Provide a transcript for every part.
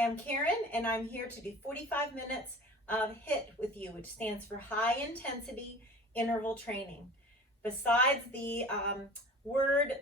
I'm Karen, and I'm here to do 45 minutes of HIIT with you, which stands for High Intensity Interval Training. Besides the word,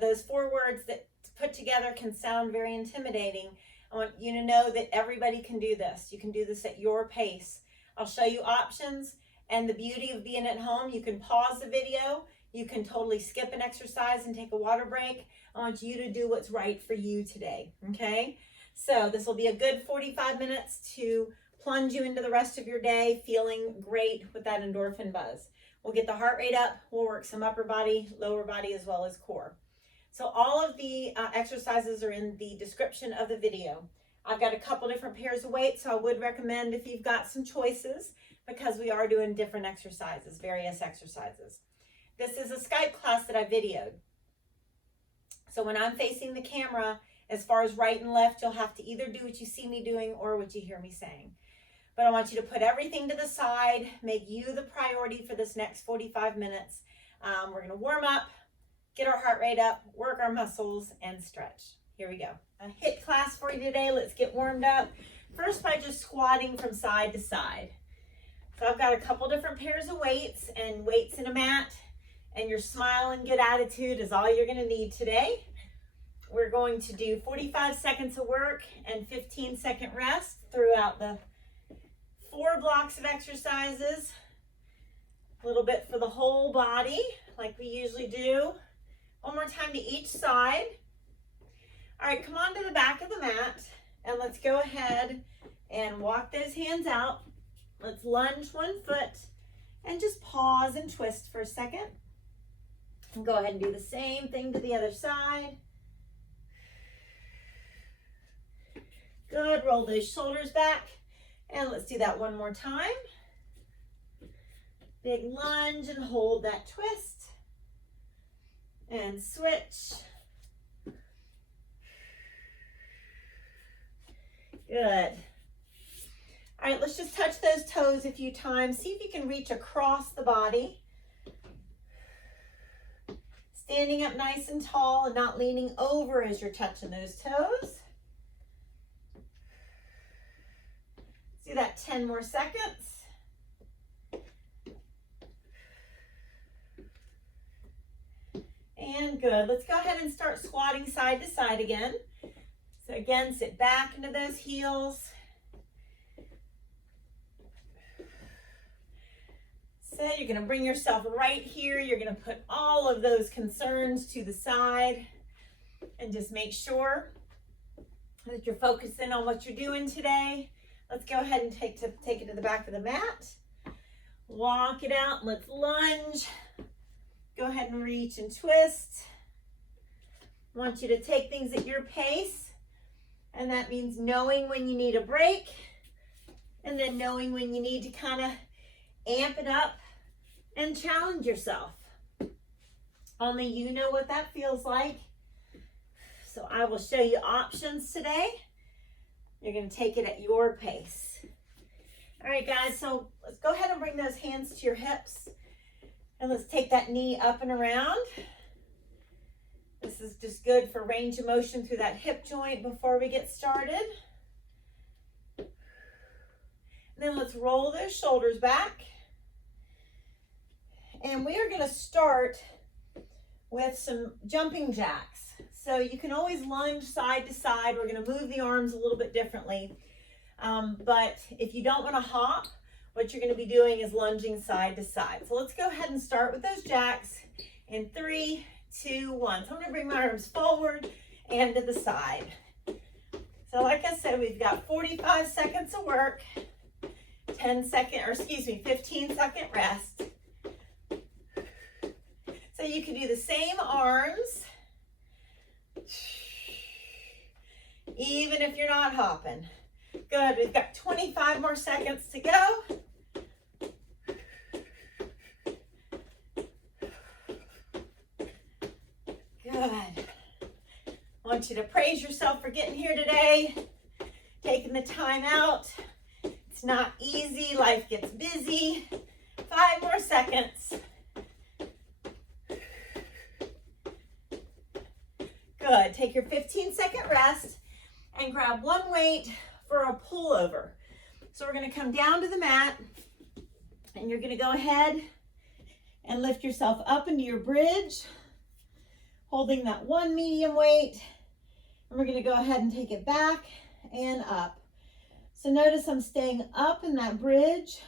those 4 words that put together can sound very intimidating, I want you to know that everybody can do this. You can do this at your pace. I'll show you options, and the beauty of being at home, you can pause the video, you can totally skip an exercise and take a water break. I want you to do what's right for you today, okay? So this will be a good 45 minutes to plunge you into the rest of your day feeling great with that endorphin buzz. We'll get the heart rate up, we'll work some upper body, lower body, as well as core. So all of the exercises are in the description of the video. I've got a couple different pairs of weights, so I would recommend if you've got some choices, because we are doing different exercises, various exercises. This is a Skype class that I videoed. So when I'm facing the camera, as far as right and left, you'll have to either do what you see me doing or what you hear me saying. But I want you to put everything to the side, make you the priority for this next 45 minutes. We're going to warm up, get our heart rate up, work our muscles, and stretch. Here we go. A HIIT class for you today. Let's get warmed up. First, by just squatting from side to side. So I've got a couple different pairs of weights and weights in a mat, and your smile and good attitude is all you're going to need today. We're going to do 45 seconds of work and 15-second rest throughout the 4 blocks of exercises. A little bit for the whole body, like we usually do. One more time to each side. All right, come on to the back of the mat, and let's go ahead and walk those hands out. Let's lunge one foot and just pause and twist for a second. And go ahead and do the same thing to the other side. Good, roll those shoulders back. And let's do that one more time. Big lunge and hold that twist. And switch. Good. All right, let's just touch those toes a few times. See if you can reach across the body. Standing up nice and tall and not leaning over as you're touching those toes. Do that 10 more seconds. And good. Let's go ahead and start squatting side to side again. So again, sit back into those heels. So you're going to bring yourself right here. You're going to put all of those concerns to the side and just make sure that you're focusing on what you're doing today. Let's go ahead and take it to the back of the mat. Walk it out. Let's lunge. Go ahead and reach and twist. I want you to take things at your pace. And that means knowing when you need a break. And then knowing when you need to kind of amp it up and challenge yourself. Only you know what that feels like. So I will show you options today. You're going to take it at your pace. All right, guys, so let's go ahead and bring those hands to your hips. And let's take that knee up and around. This is just good for range of motion through that hip joint before we get started. And then let's roll those shoulders back. And we are going to start with some jumping jacks. So you can always lunge side to side. We're going to move the arms a little bit differently. But if you don't want to hop, what you're going to be doing is lunging side to side. So let's go ahead and start with those jacks in 3, 2, 1. So I'm going to bring my arms forward and to the side. So like I said, we've got 45 seconds of work, 15-second rest. So you can do the same arms, even if you're not hopping. Good, we've got 25 more seconds to go. Good. I want you to praise yourself for getting here today, taking the time out. It's not easy, life gets busy. 5 more seconds. Good, take your 15-second rest. and grab one weight for a pullover. So we're going to come down to the mat, and you're going to go ahead and lift yourself up into your bridge, holding that one medium weight. And we're going to go ahead and take it back and up. So notice I'm staying up in that bridge,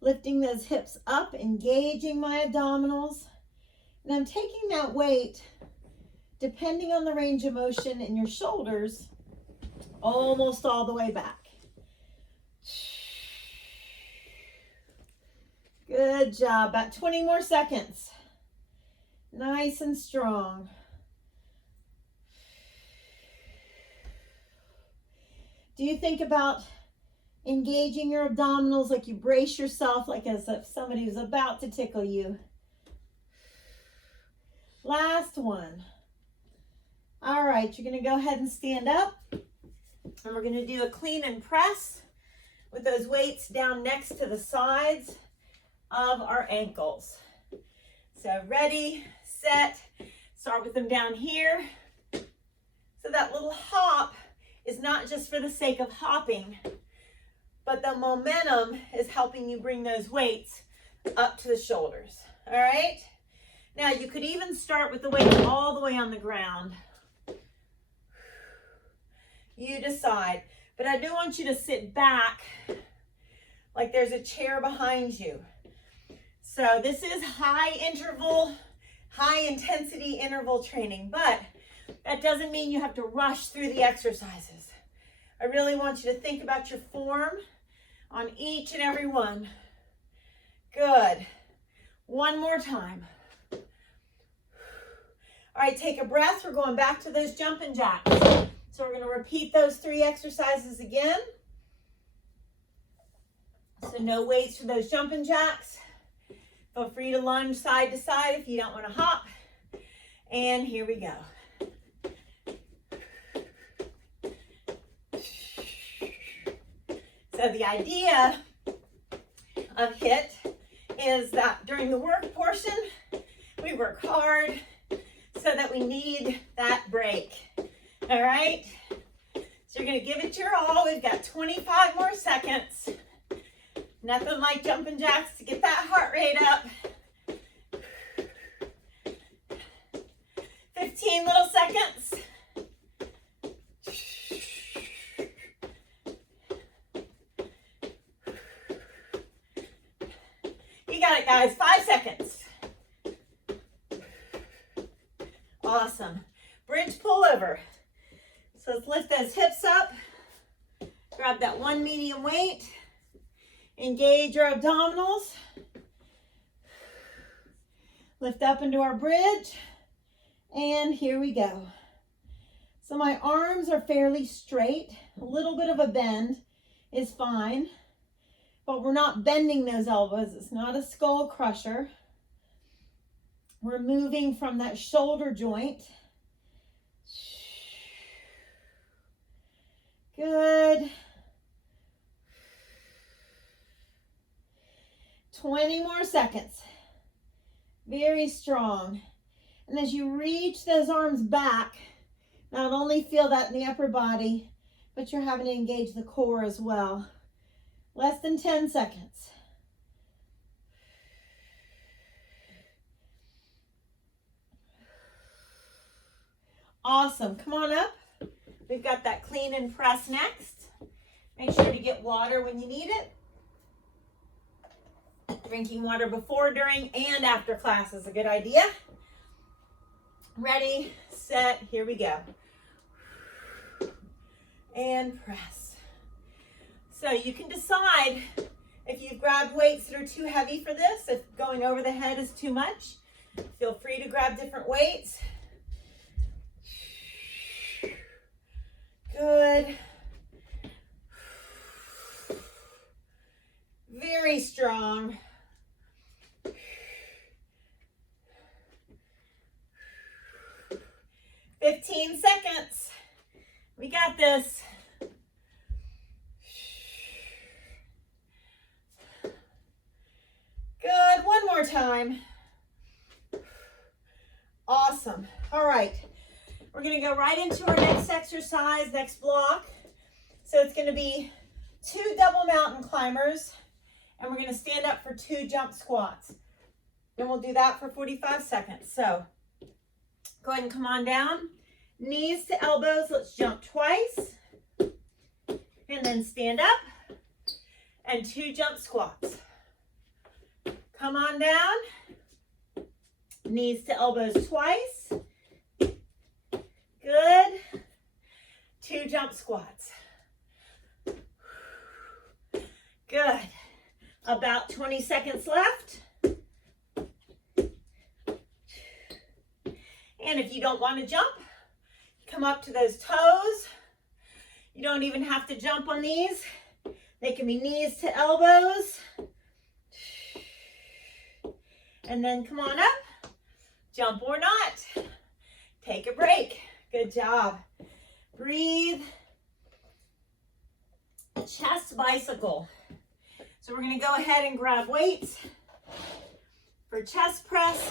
lifting those hips up, engaging my abdominals. And I'm taking that weight, depending on the range of motion in your shoulders, almost all the way back. Good job. About 20 more seconds. Nice and strong. Do you think about engaging your abdominals like you brace yourself, like as if somebody was about to tickle you? Last one. All right, you're going to go ahead and stand up, and we're going to do a clean and press with those weights down next to the sides of our ankles. So ready, set, start with them down here. So that little hop is not just for the sake of hopping, but the momentum is helping you bring those weights up to the shoulders. All right? Now you could even start with the weights all the way on the ground. You decide. But I do want you to sit back like there's a chair behind you. So this is high intensity interval training, but that doesn't mean you have to rush through the exercises. I really want you to think about your form on each and every one. Good. One more time. All right, take a breath. We're going back to those jumping jacks. So we're going to repeat those 3 exercises again. So no weights for those jumping jacks. Feel free to lunge side to side if you don't want to hop. And here we go. So the idea of HIIT is that during the work portion, we work hard so that we need that break. All right? So you're going to give it your all. We've got 25 more seconds. Nothing like jumping jacks to get that heart rate up. 15 little seconds. You got it, guys. 5 seconds. Awesome. Bridge pullover. So let's lift those hips up. Grab that one medium weight. Engage your abdominals. Lift up into our bridge. And here we go. So my arms are fairly straight. A little bit of a bend is fine. But we're not bending those elbows. It's not a skull crusher. We're moving from that shoulder joint. Good. 20 more seconds. Very strong. And as you reach those arms back, not only feel that in the upper body, but you're having to engage the core as well. Less than 10 seconds. Awesome. Come on up. We've got that clean and press next. Make sure to get water when you need it. Drinking water before, during, and after class is a good idea. Ready, set, here we go. And press. So you can decide if you've grabbed weights that are too heavy for this, if going over the head is too much. Feel free to grab different weights. Good. Very strong. "15 seconds. We got this. Good. One more time. Awesome. All right. We're going to go right into our next exercise, next block. So it's going to be 2 double mountain climbers, and we're going to stand up for 2 jump squats. And we'll do that for 45 seconds. So go ahead and come on down. Knees to elbows. Let's jump twice. And then stand up. And 2 jump squats. Come on down. Knees to elbows twice. Good. 2 jump squats. Good. About 20 seconds left. And if you don't want to jump, come up to those toes. You don't even have to jump on these. They can be knees to elbows. And then come on up. Jump or not. Take a break. Good job. Breathe. Chest bicycle. So we're going to go ahead and grab weights for chest press,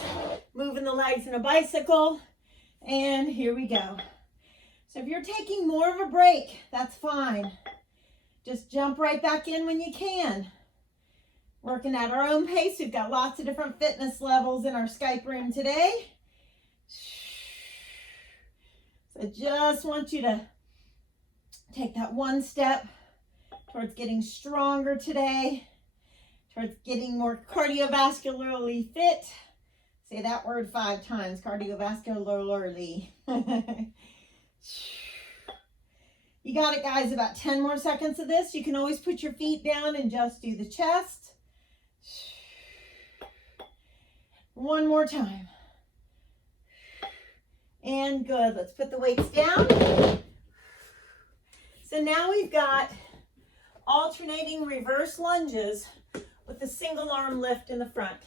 moving the legs in a bicycle, and here we go. So if you're taking more of a break, that's fine. Just jump right back in when you can. Working at our own pace. We've got lots of different fitness levels in our Skype room today. So just want you to take that one step towards getting stronger today, towards getting more cardiovascularly fit. Say that word 5 times, cardiovascularly. You got it, guys. About 10 more seconds of this. You can always put your feet down and just do the chest. One more time. And good. Let's put the weights down. So now we've got alternating reverse lunges with a single arm lift in the front.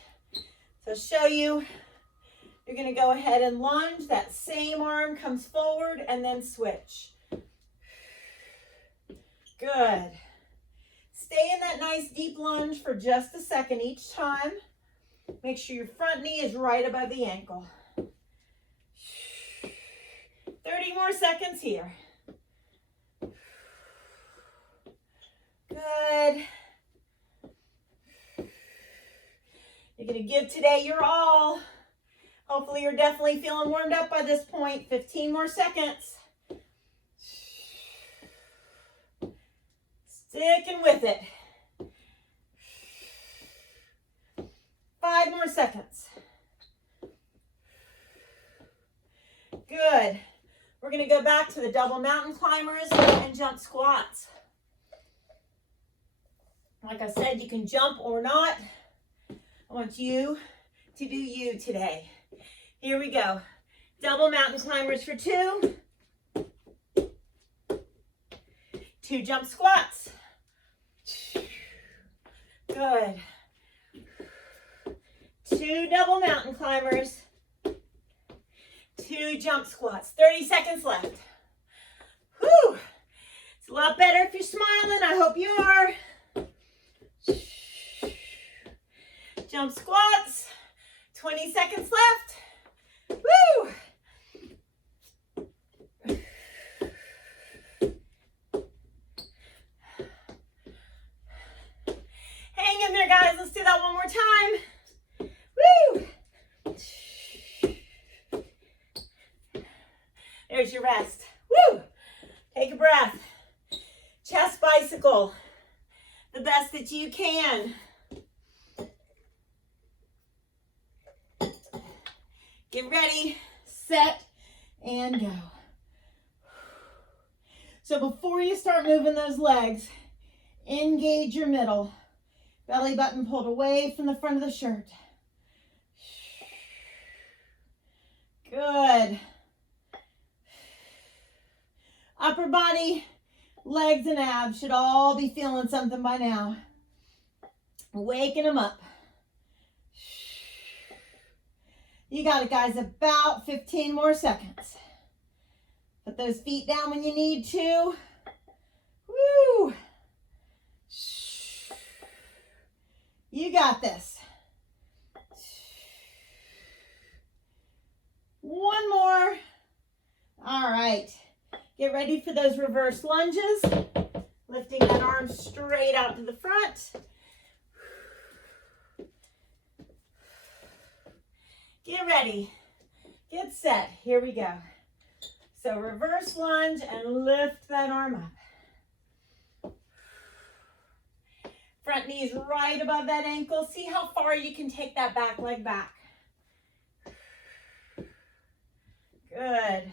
So show you, you're going to go ahead and lunge. That same arm comes forward and then switch. Good. Stay in that nice deep lunge for just a second each time. Make sure your front knee is right above the ankle. 30 more seconds here. Good. You're going to give today your all. Hopefully you're definitely feeling warmed up by this point. 15 more seconds. Sticking with it. 5 more seconds. Good. We're going to go back to the double mountain climbers and jump squats. Like I said, you can jump or not. I want you to do you today. Here we go. Double mountain climbers for 2. 2 jump squats. Good. 2 double mountain climbers. 2 jump squats. 30 seconds left. Whew. It's a lot better if you're smiling. I hope you are. Jump squats. 20 seconds left. Woo! Hang in there, guys. Let's do that one more time. Woo! There's your rest. Woo! Take a breath. Chest bicycle. The best that you can. Get ready, set, and go. So before you start moving those legs, engage your middle. Belly button pulled away from the front of the shirt. Good. Upper body, legs, and abs should all be feeling something by now. Waking them up. You got it, guys. About 15 more seconds. Put those feet down when you need to. Woo! You got this. One more. All right. Get ready for those reverse lunges. Lifting that arm straight out to the front. Get ready. Get set. Here we go. So reverse lunge and lift that arm up. Front knee's right above that ankle. See how far you can take that back leg back. Good.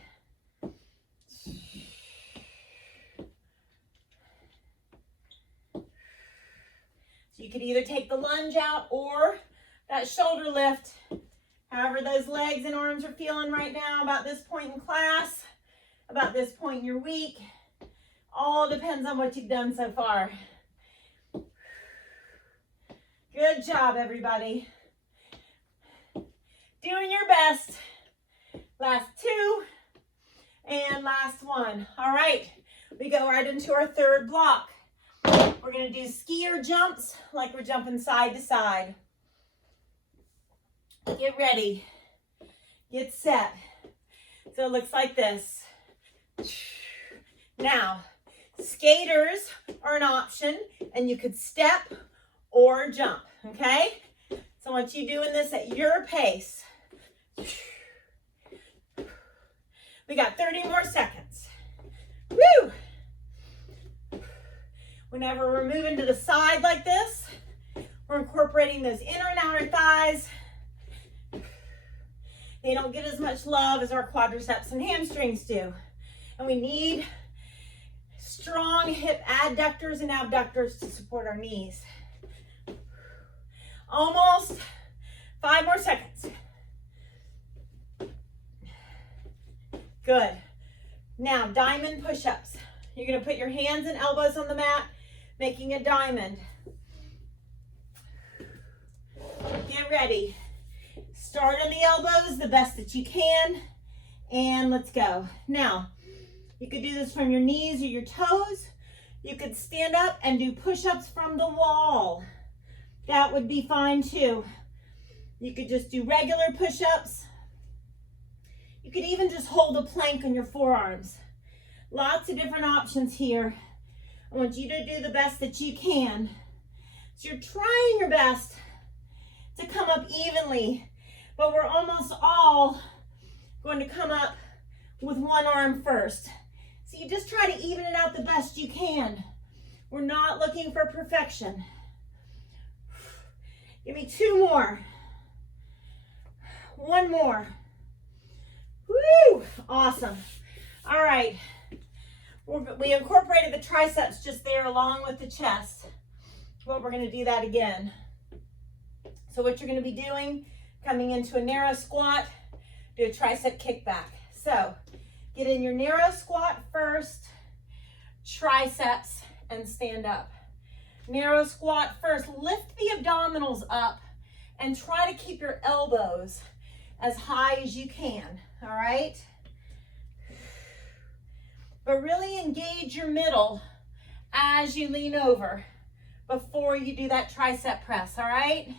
So you could either take the lunge out or that shoulder lift. However those legs and arms are feeling right now about this point in class, about this point in your week. All depends on what you've done so far. Good job, everybody. Doing your best. Last two and last one. All right, we go right into our third block. We're going to do skier jumps like we're jumping side to side. Get ready. Get set. So it looks like this. Now, skaters are an option, and you could step or jump, okay? So I want you doing this at your pace. We got 30 more seconds. Woo! Whenever we're moving to the side like this, we're incorporating those inner and outer thighs. They don't get as much love as our quadriceps and hamstrings do. And we need strong hip adductors and abductors to support our knees. Almost 5 more seconds. Good. Now, diamond push-ups. You're going to put your hands and elbows on the mat, making a diamond. Get ready. Start on the elbows the best that you can, and let's go. Now, you could do this from your knees or your toes. You could stand up and do push-ups from the wall. That would be fine too. You could just do regular push-ups. You could even just hold a plank on your forearms. Lots of different options here. I want you to do the best that you can. So you're trying your best to come up evenly, but we're almost all going to come up with one arm first. So you just try to even it out the best you can. We're not looking for perfection. Give me 2 more. 1 more. Woo! Awesome. All right. We incorporated the triceps just there along with the chest. But we're going to do that again. So what you're going to be doing, coming into a narrow squat, do a tricep kickback. So get in your narrow squat first, triceps, and stand up. Narrow squat first. Lift the abdominals up and try to keep your elbows as high as you can, all right? But really engage your middle as you lean over before you do that tricep press, all right?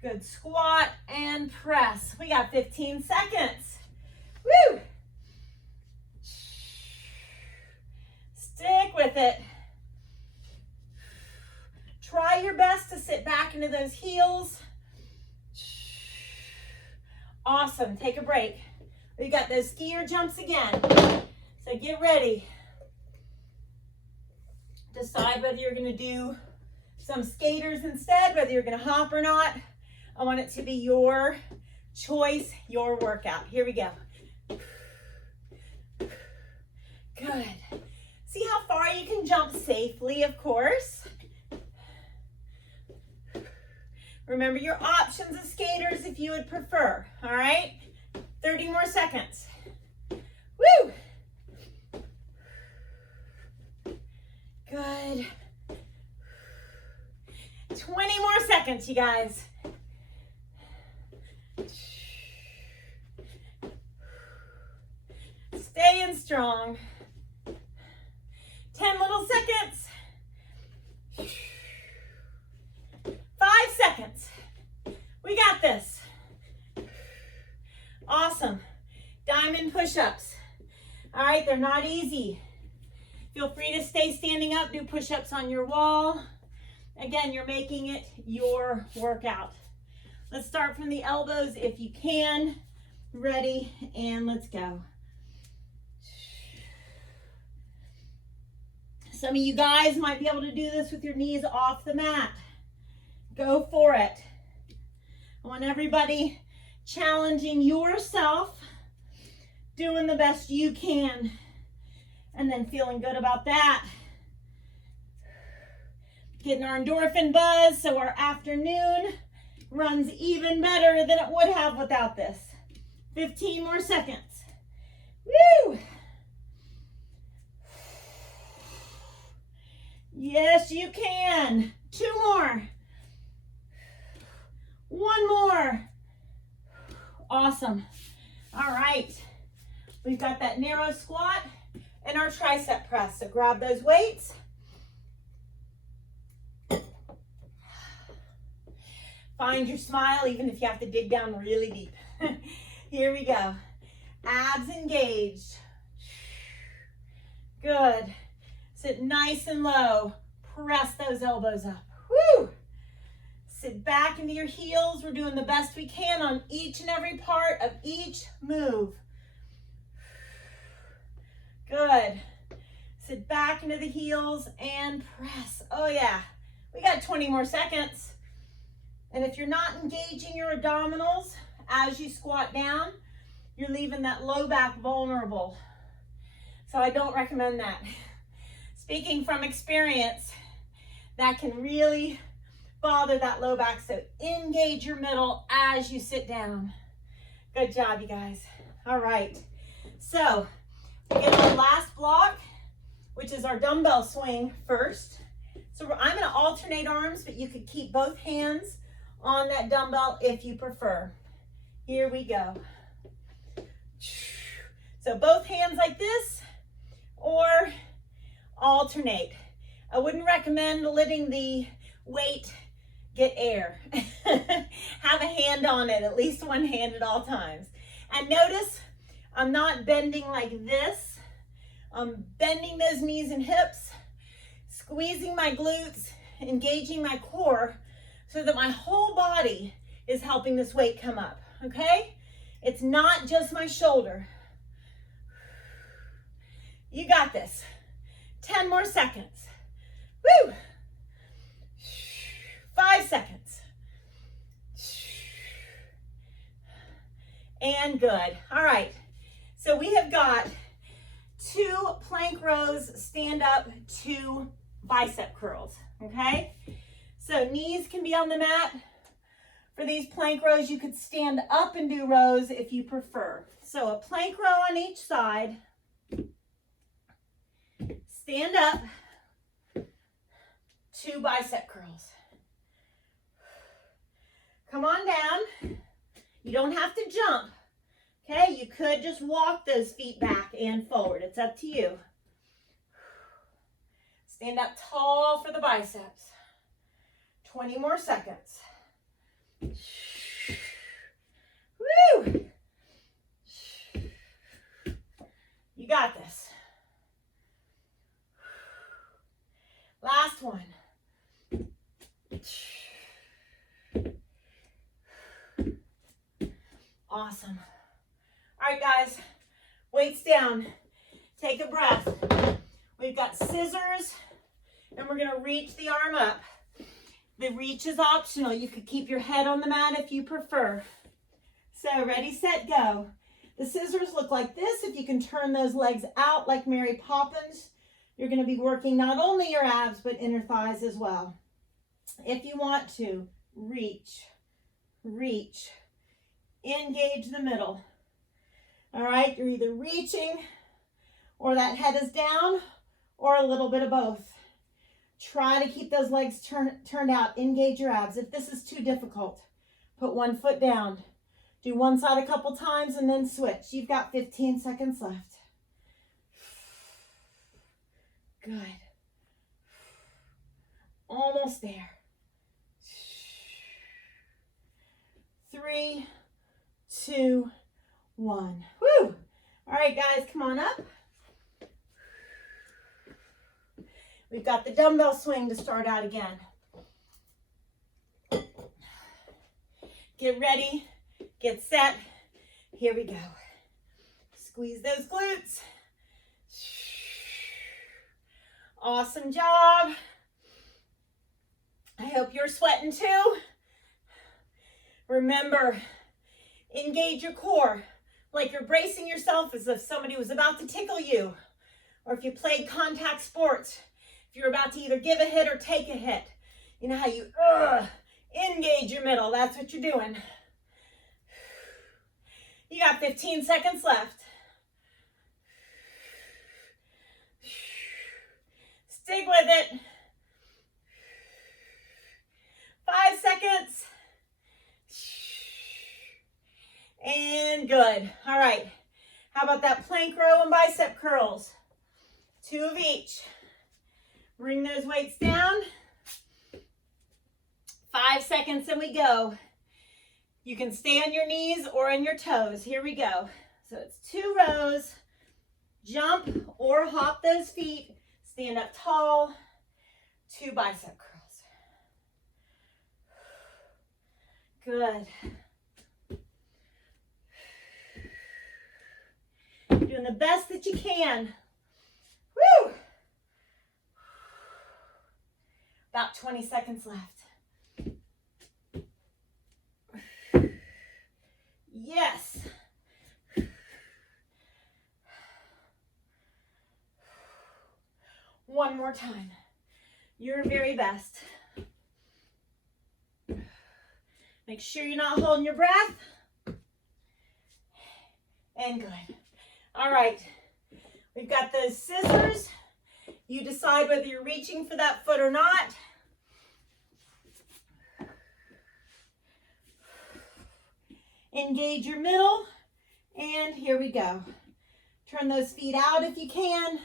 Good. Squat and press. We got 15 seconds. Woo! Stick with it. Try your best to sit back into those heels. Awesome. Take a break. We got those skier jumps again. So get ready. Decide whether you're going to do some skaters instead, whether you're going to hop or not. I want it to be your choice, your workout. Here we go. Good. See how far you can jump safely, of course. Remember your options as skaters if you would prefer, all right? 30 more seconds. Woo! Good. 20 more seconds, you guys. Staying strong. 10 little seconds. 5 seconds. We got this. Awesome. Diamond push-ups. All right, they're not easy. Feel free to stay standing up, do push-ups on your wall. Again, you're making it your workout. Let's start from the elbows if you can. Ready, and let's go. Some of you guys might be able to do this with your knees off the mat. Go for it. I want everybody challenging yourself, doing the best you can, and then feeling good about that. Getting our endorphin buzz so our afternoon runs even better than it would have without this. 15 more seconds. Woo! Yes, you can. 2 more. 1 more. Awesome. All right. We've got that narrow squat and our tricep press. So grab those weights. Find your smile, even if you have to dig down really deep. Here we go. Abs engaged. Good. Sit nice and low. Press those elbows up. Woo! Sit back into your heels. We're doing the best we can on each and every part of each move. Good. Sit back into the heels and press. Oh yeah. We got 20 more seconds. And if you're not engaging your abdominals as you squat down, you're leaving that low back vulnerable. So I don't recommend that. Speaking from experience, that can really bother that low back. So engage your middle as you sit down. Good job, you guys. All right. So we get our last block, which is our dumbbell swing first. So I'm going to alternate arms, but you could keep both hands on that dumbbell if you prefer. Here we go. So both hands like this, or alternate. I wouldn't recommend letting the weight get air. Have a hand on it, at least one hand at all times. And notice I'm not bending like this. I'm bending those knees and hips, squeezing my glutes, engaging my core so that my whole body is helping this weight come up, okay? It's not just my shoulder. You got this. 10 more seconds. Woo! 5 seconds. And good. All right. So we have got 2 plank rows, stand up, 2 bicep curls, okay? So knees can be on the mat. For these plank rows, you could stand up and do rows if you prefer. So a plank row on each side. Stand up, 2 bicep curls. Come on down. You don't have to jump, okay? You could just walk those feet back and forward. It's up to you. Stand up tall for the biceps. 20 more seconds. Woo! You got this. Last one. Awesome. All right, guys, weights down. Take a breath. We've got scissors, and we're gonna reach the arm up. The reach is optional. You could keep your head on the mat if you prefer. So ready, set, go. The scissors look like this. If you can turn those legs out like Mary Poppins, you're going to be working not only your abs, but inner thighs as well. If you want to, reach, reach, engage the middle. All right, you're either reaching or that head is down or a little bit of both. Try to keep those legs turned out. Engage your abs. If this is too difficult, put one foot down. Do one side a couple times and then switch. You've got 15 seconds left. Good. Almost there. 3, 2, 1. Woo! All right, guys, come on up. We've got the dumbbell swing to start out again. Get ready, get set. Here we go. Squeeze those glutes. Awesome job. I hope you're sweating too. Remember, engage your core like you're bracing yourself as if somebody was about to tickle you. Or if you played contact sports, if you're about to either give a hit or take a hit. You know how you engage your middle. That's what you're doing. You got 15 seconds left. Stick with it. 5 seconds. And good. All right. How about that plank row and bicep curls? 2 of each. Bring those weights down. 5 seconds and we go. You can stay on your knees or on your toes. Here we go. So it's 2 rows. Jump or hop those feet. Stand up tall. 2 bicep curls. Good. You're doing the best that you can. Woo! About 20 seconds left. Yes. One more time. Your very best. Make sure you're not holding your breath. And good. All right. We've got those scissors. You decide whether you're reaching for that foot or not. Engage your middle. And here we go. Turn those feet out if you can.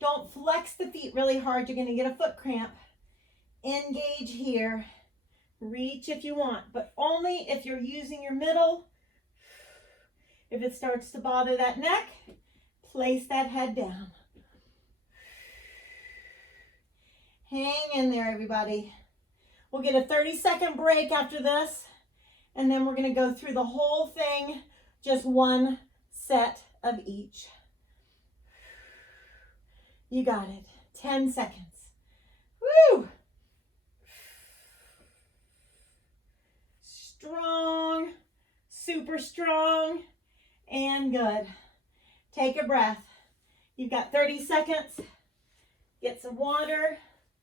Don't flex the feet really hard. You're going to get a foot cramp. Engage here. Reach if you want, but only if you're using your middle. If it starts to bother that neck, place that head down. Hang in there, everybody. We'll get a 30-second break after this, and then we're going to go through the whole thing, just 1 set of each. You got it. 10 seconds. Woo! Strong, super strong, and good. Take a breath. You've got 30 seconds. Get some water.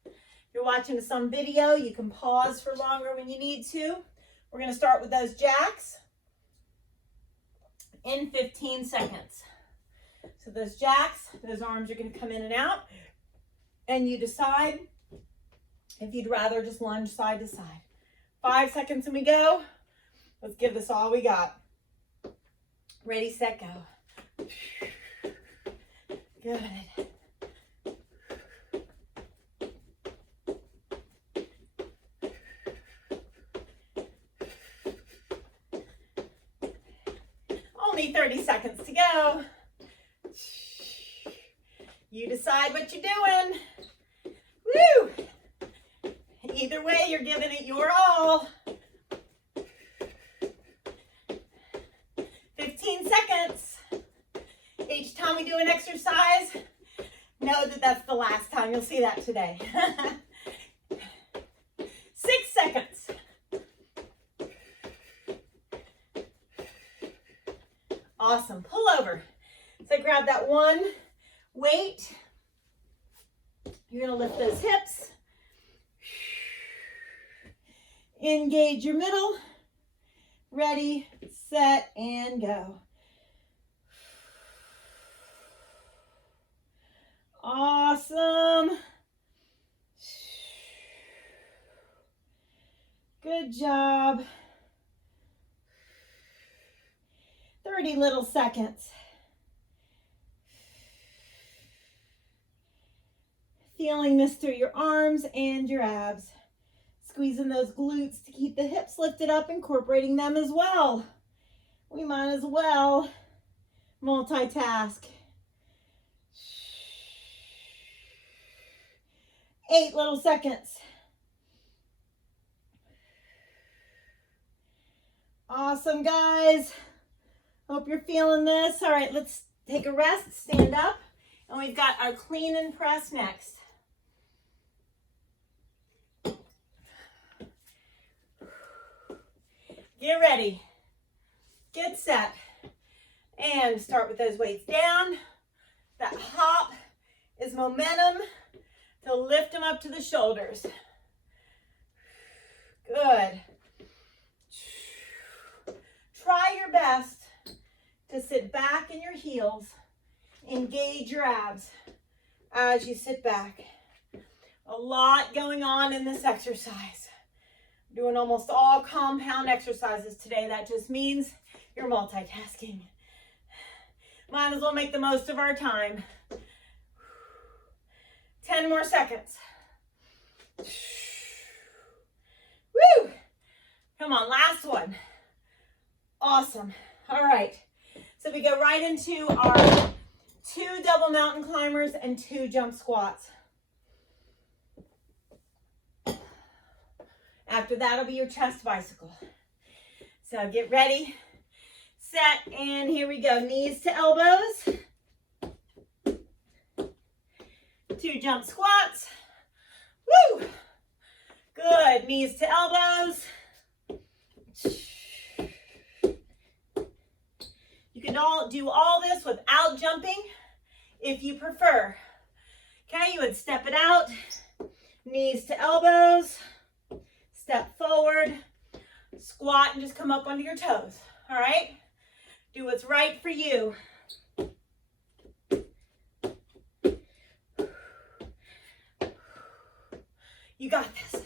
If you're watching some video, you can pause for longer when you need to. We're going to start with those jacks in 15 seconds. So those jacks, those arms are going to come in and out, and you decide if you'd rather just lunge side to side. 5 seconds and we go. Let's give this all we got. Ready, set, go. Good. Only 30 seconds to go. You decide what you're doing. Woo! Either way, you're giving it your all. 15 seconds. Each time we do an exercise, know that that's the last time you'll see that today. 6 seconds. Awesome. Pull over. So grab that one weight. You're going to lift those hips. Engage your middle. Ready, set, and go. Awesome. Good job. 30 little seconds. Feeling this through your arms and your abs. Squeezing those glutes to keep the hips lifted up, incorporating them as well. We might as well. Multitask. 8 little seconds. Awesome, guys. Hope you're feeling this. All right, let's take a rest, stand up, and we've got our clean and press next. Get ready. Get set. And start with those weights down. That hop is momentum to lift them up to the shoulders. Good. Try your best to sit back in your heels. Engage your abs as you sit back. A lot going on in this exercise. Doing almost all compound exercises today. That just means you're multitasking. Might as well make the most of our time. 10 more seconds. Woo! Come on, last one. Awesome. All right. So we go right into our 2 double mountain climbers and 2 jump squats. After that will be your chest bicycle. So get ready, set, and here we go. Knees to elbows. 2 jump squats. Woo! Good. Knees to elbows. You can do all this without jumping if you prefer. Okay, you would step it out. Knees to elbows. Step forward. Squat and just come up onto your toes. All right? Do what's right for you. You got this.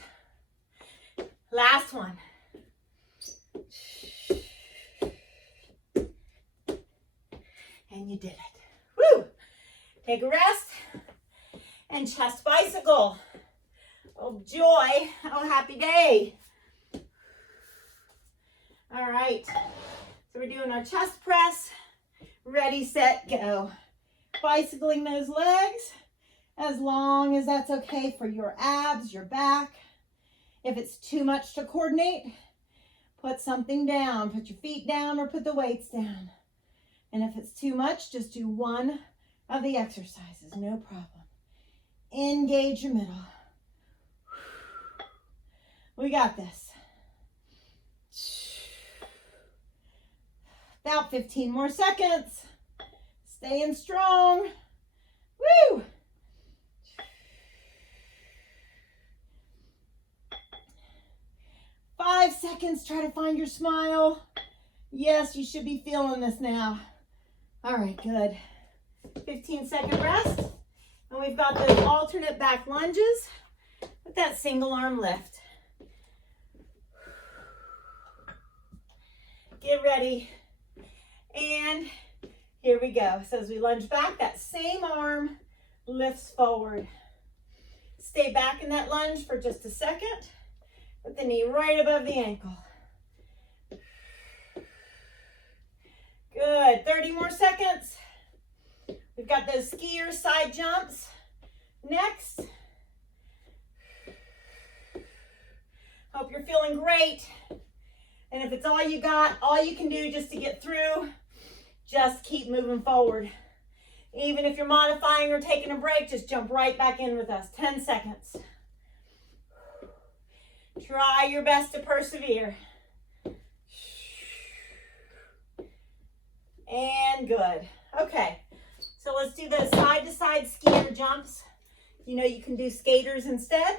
Last one. And you did it. Woo! Take a rest. And chest bicycle. Oh, joy. Oh, happy day. All right. So we're doing our chest press. Ready, set, go. Bicycling those legs as long as that's okay for your abs, your back. If it's too much to coordinate, put something down. Put your feet down or put the weights down. And if it's too much, just do one of the exercises. No problem. Engage your middle. We got this. About 15 more seconds. Staying strong. Woo! Five seconds. Try to find your smile. Yes, you should be feeling this now. All right, good. 15-second rest. And we've got those alternate back lunges with that single arm lift. Get ready. And here we go. So as we lunge back, that same arm lifts forward. Stay back in that lunge for just a second. Put the knee right above the ankle. Good. 30 more seconds. We've got those skier side jumps next. Hope you're feeling great. And if it's all you got, all you can do just to get through, just keep moving forward. Even if you're modifying or taking a break, just jump right back in with us. 10 seconds. Try your best to persevere. And good. Okay, so let's do those side-to-side skier jumps. You know you can do skaters instead.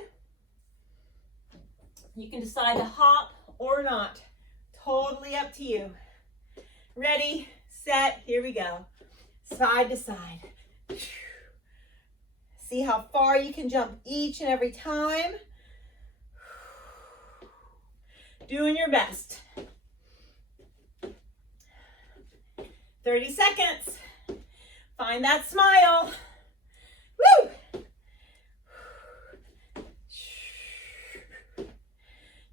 You can decide to hop or not. Totally up to you. Ready, set, here we go. Side to side. See how far you can jump each and every time. Doing your best. 30 seconds. Find that smile. Woo!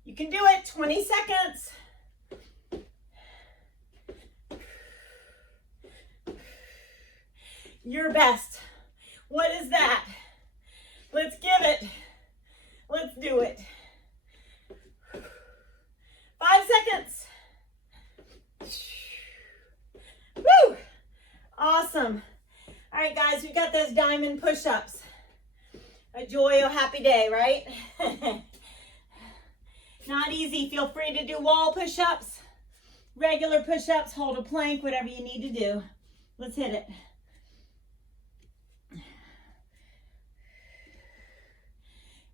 You can do it. 20 seconds. your best. What is that? Let's give it. Let's do it. 5 seconds. Woo! Awesome. All right, guys, we got those diamond push-ups. A joy, a happy day, right? Not easy. Feel free to do wall push-ups, regular push-ups, hold a plank, whatever you need to do. Let's hit it.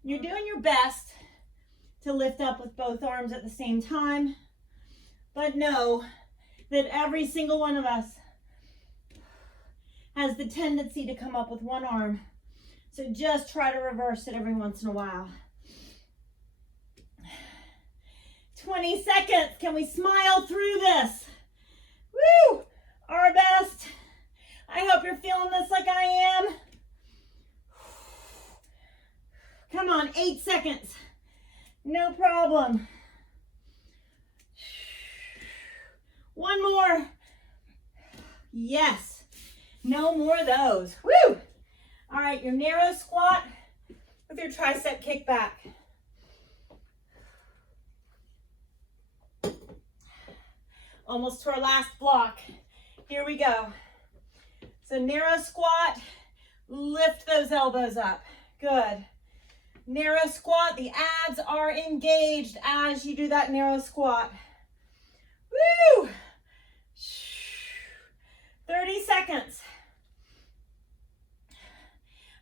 You're doing your best to lift up with both arms at the same time, but know that every single one of us has the tendency to come up with one arm. So just try to reverse it every once in a while. 20 seconds. Can we smile through this? Woo! Our best. I hope you're feeling this like I am. Come on, 8 seconds. No problem. One more. Yes. No more of those. Woo! All right, your narrow squat with your tricep kickback. Almost to our last block. Here we go. So narrow squat, lift those elbows up. Good. Narrow squat, the abs are engaged as you do that narrow squat. Woo! 30 seconds.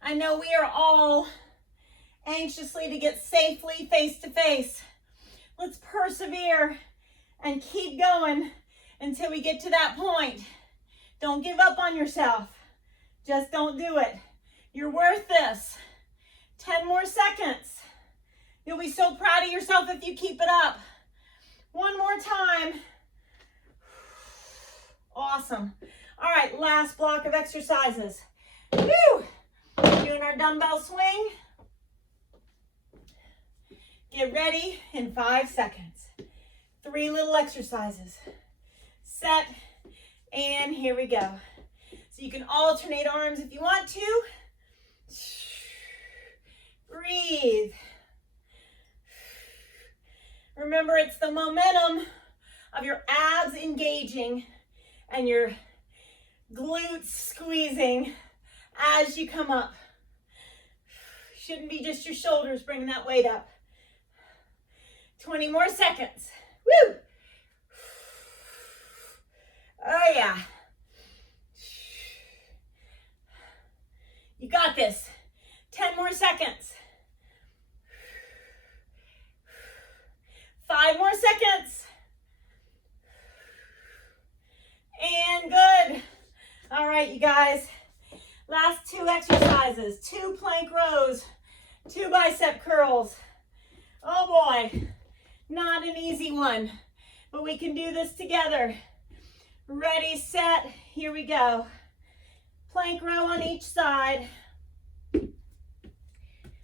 I know we are all anxiously to get safely face to face. Let's persevere and keep going until we get to that point. Don't give up on yourself. Just don't do it. You're worth this. 10 more seconds. You'll be so proud of yourself if you keep it up. One more time. Awesome. All right, last block of exercises. Woo! Doing our dumbbell swing. Get ready in 5 seconds. 3 little exercises. Set, and here we go. So you can alternate arms if you want to. Breathe. Remember, it's the momentum of your abs engaging and your glutes squeezing as you come up. Shouldn't be just your shoulders bringing that weight up. 20 more seconds. Woo! Oh yeah. You got this. 10 more seconds. 5 more seconds. And good. All right, you guys. Last 2 exercises. 2 plank rows. 2 bicep curls. Oh boy. Not an easy one. But we can do this together. Ready, set. Here we go. Plank row on each side.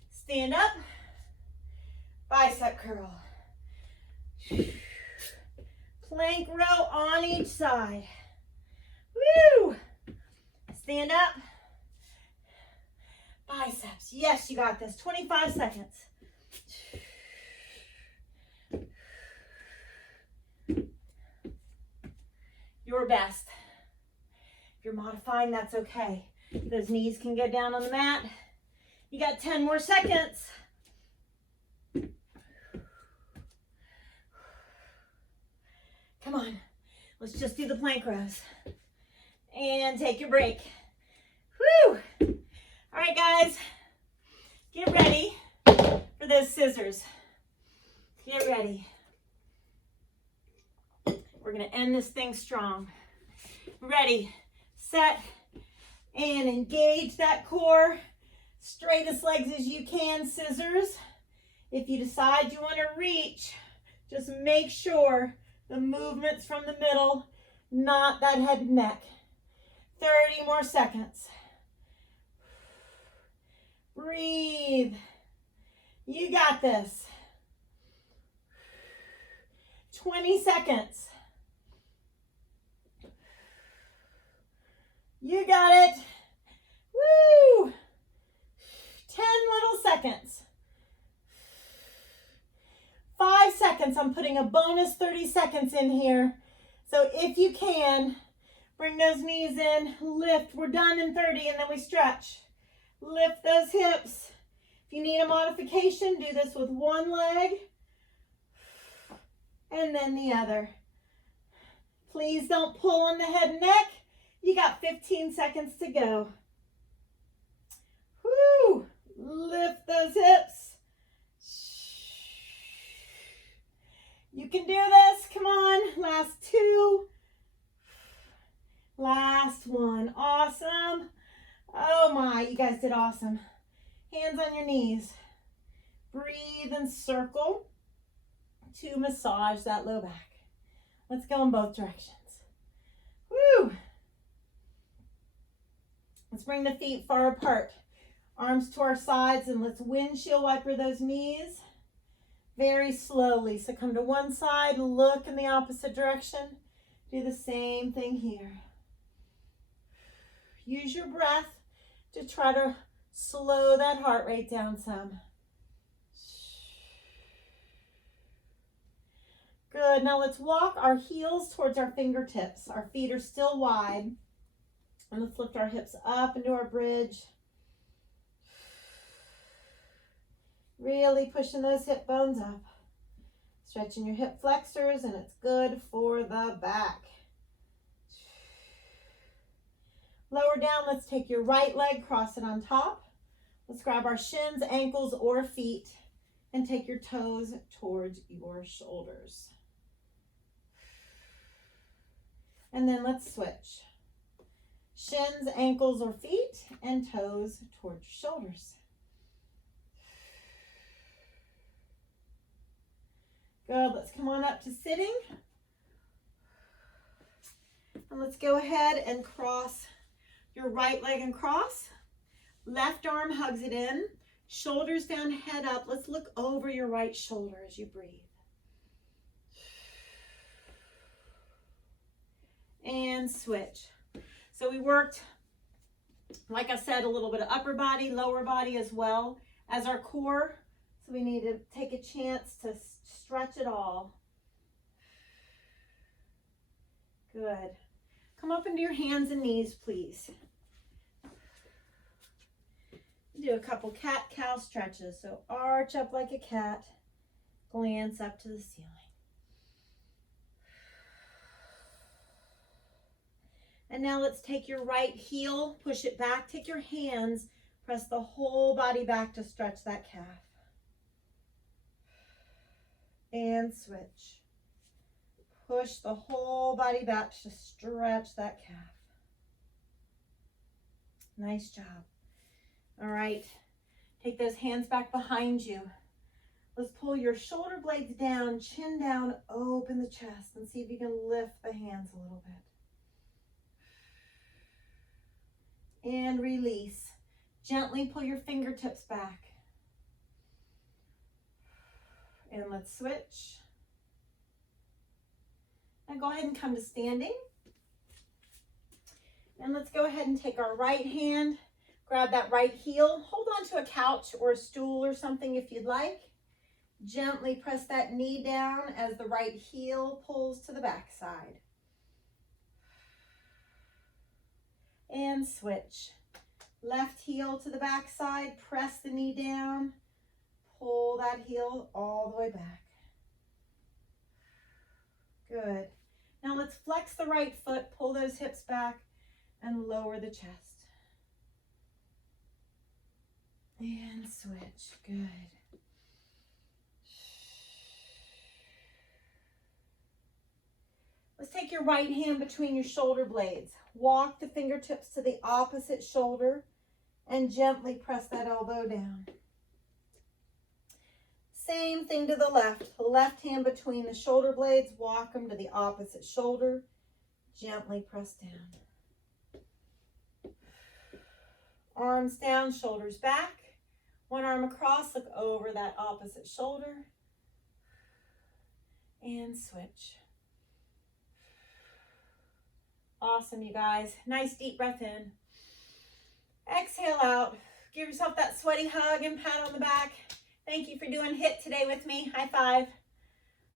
Stand up. Bicep curl. Plank row on each side. Woo! Stand up. Biceps. Yes, you got this. 25 seconds. Your best. If you're modifying, that's okay. Those knees can go down on the mat. You got 10 more seconds. Come on. Let's just do the plank rows. And take your break. Woo! All right, guys. Get ready for those scissors. Get ready. We're going to end this thing strong. Ready, set, and engage that core. Straightest legs as you can, scissors. If you decide you want to reach, just make sure the movement's from the middle, not that head and neck. 30 more seconds. Breathe. You got this. 20 seconds. You got it. Woo! 10 little seconds. 5 seconds. I'm putting a bonus 30 seconds in here. So if you can, bring those knees in, lift. We're done in 30 and then we stretch. Lift those hips. If you need a modification, do this with one leg and then the other. Please don't pull on the head and neck. You got 15 seconds to go. Woo! Lift those hips. You can do this. Come on. Last 2. Last 1. Awesome. Oh my, you guys did awesome. Hands on your knees. Breathe and circle to massage that low back. Let's go in both directions. Woo! Let's bring the feet far apart. Arms to our sides, and let's windshield wiper those knees very slowly. So come to one side, look in the opposite direction. Do the same thing here. Use your breath to try to slow that heart rate down some. Good. Now let's walk our heels towards our fingertips. Our feet are still wide. And let's lift our hips up into our bridge. Really pushing those hip bones up. Stretching your hip flexors, and it's good for the back. Lower down, let's take your right leg, cross it on top. Let's grab our shins, ankles, or feet, and take your toes towards your shoulders. And then let's switch. Shins, ankles, or feet, and toes towards your shoulders. Good. Let's come on up to sitting. And let's go ahead and cross your right leg and cross. Left arm hugs it in. Shoulders down, head up. Let's look over your right shoulder as you breathe. And switch. So we worked, like I said, a little bit of upper body, lower body as well as our core. So we need to take a chance to stretch it all. Good. Come up into your hands and knees, please. Do a couple cat-cow stretches. So arch up like a cat, glance up to the ceiling. And now let's take your right heel, push it back, take your hands, press the whole body back to stretch that calf. And switch. Push the whole body back to stretch that calf. Nice job. All right, take those hands back behind you. Let's pull your shoulder blades down, chin down, open the chest, and see if you can lift the hands a little bit. And release. Gently pull your fingertips back. And let's switch. Now go ahead and come to standing. And let's go ahead and take our right hand, grab that right heel, hold on to a couch or a stool or something if you'd like. Gently press that knee down as the right heel pulls to the back side. And switch. Left heel to the back side, press the knee down, pull that heel all the way back. Good. Now let's flex the right foot, pull those hips back, and lower the chest. And switch. Good. Let's take your right hand between your shoulder blades. Walk the fingertips to the opposite shoulder and gently press that elbow down. Same thing to the left. Left hand between the shoulder blades. Walk them to the opposite shoulder. Gently press down. Arms down, shoulders back. One arm across, look over that opposite shoulder. And switch. Awesome, you guys. Nice deep breath in. Exhale out. Give yourself that sweaty hug and pat on the back. Thank you for doing HIIT today with me. High five.